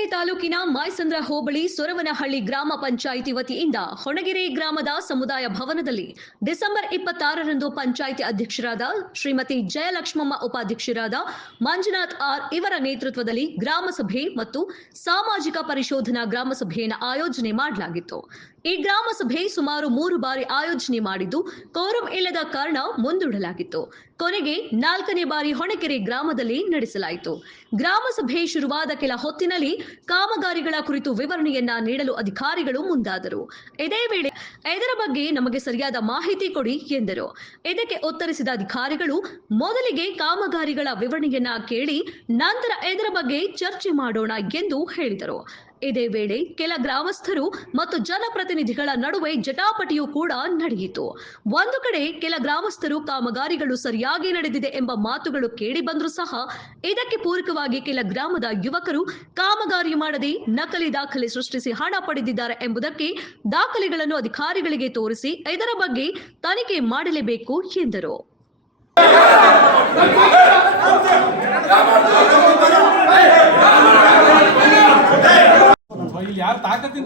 ಹೊಣಗೆರೆ ತಾಲೂಕಿನ ಮಾಯಸಂದ್ರ ಹೋಬಳಿ ಸೊರವನಹಳ್ಳಿ ಗ್ರಾಮ ಪಂಚಾಯಿತಿ ವತಿಯಿಂದ ಹೊಣಗೆರೆ ಗ್ರಾಮದ ಸಮುದಾಯ ಭವನದಲ್ಲಿ ಡಿಸೆಂಬರ್ 26ರಂದು ಪಂಚಾಯಿತಿ ಅಧ್ಯಕ್ಷರಾದ ಶ್ರೀಮತಿ ಜಯಲಕ್ಷ್ಮಮ್ಮ, ಉಪಾಧ್ಯಕ್ಷರಾದ ಮಂಜುನಾಥ್ ಆರ್ ಇವರ ನೇತೃತ್ವದಲ್ಲಿ ಗ್ರಾಮ ಸಭೆ ಮತ್ತು ಸಾಮಾಜಿಕ ಪರಿಶೋಧನಾ ಗ್ರಾಮ ಸಭೆಯನ್ನು ಆಯೋಜನೆ ಮಾಡಲಾಗಿತ್ತು. ಈ ಗ್ರಾಮ ಸಭೆ ಸುಮಾರು 3 ಬಾರಿ ಆಯೋಜನೆ ಮಾಡಿದ್ದು ಕೋರಂ ಇಲ್ಲದ ಕಾರಣ ಮುಂದೂಡಲಾಗಿತ್ತು. ಕೊನೆಗೆ 4ನೇ ಬಾರಿ ಹೊಣಗೆರೆ ಗ್ರಾಮದಲ್ಲಿ ನಡೆಸಲಾಯಿತು. ಗ್ರಾಮ ಸಭೆ ಶುರುವಾದ ಕೆಲ ಹೊತ್ತಿನಲ್ಲಿ ಕಾಮಗಾರಿಗಳ ಕುರಿತು ವಿವರಣೆಯನ್ನ ನೀಡಲು ಅಧಿಕಾರಿಗಳು ಮುಂದಾದರು. ಇದೇ ವೇಳೆ ಇದರ ಬಗ್ಗೆ ನಮಗೆ ಸರಿಯಾದ ಮಾಹಿತಿ ಕೊಡಿ ಎಂದರು. ಇದಕ್ಕೆ ಉತ್ತರಿಸಿದ ಅಧಿಕಾರಿಗಳು ಮೊದಲಿಗೆ ಕಾಮಗಾರಿಗಳ ವಿವರಣೆಯನ್ನ ಕೇಳಿ ನಂತರ ಇದರ ಬಗ್ಗೆ ಚರ್ಚೆ ಮಾಡೋಣ ಎಂದು ಹೇಳಿದರು. ಇದೇ ವೇಳೆ ಕೆಲ ಗ್ರಾಮಸ್ಥರು ಮತ್ತು ಜನಪ್ರತಿನಿಧಿಗಳ ನಡುವೆ ಜಟಾಪಟಿಯೂ ಕೂಡ ನಡೆಯಿತು. ಒಂದು ಕಡೆ ಕೆಲ ಗ್ರಾಮಸ್ಥರು ಕಾಮಗಾರಿಗಳು ಸರಿಯಾಗಿ ನಡೆದಿದೆ ಎಂಬ ಮಾತುಗಳು ಕೇಳಿ ಬಂದರೂ ಸಹ ಇದಕ್ಕೆ ಪೂರಕವಾಗಿ ಕೆಲ ಗ್ರಾಮದ ಯುವಕರು ಕಾಮಗಾರಿ ಮಾಡದೆ ನಕಲಿ ದಾಖಲೆ ಸೃಷ್ಟಿಸಿ ಹಣ ಪಡೆದಿದ್ದಾರೆ ಎಂಬುದಕ್ಕೆ ದಾಖಲೆಗಳನ್ನು ಅಧಿಕಾರಿಗಳಿಗೆ ತೋರಿಸಿ ಇದರ ಬಗ್ಗೆ ತನಿಖೆ ಮಾಡಲೇಬೇಕು ಎಂದರು. यार ताकत नहीं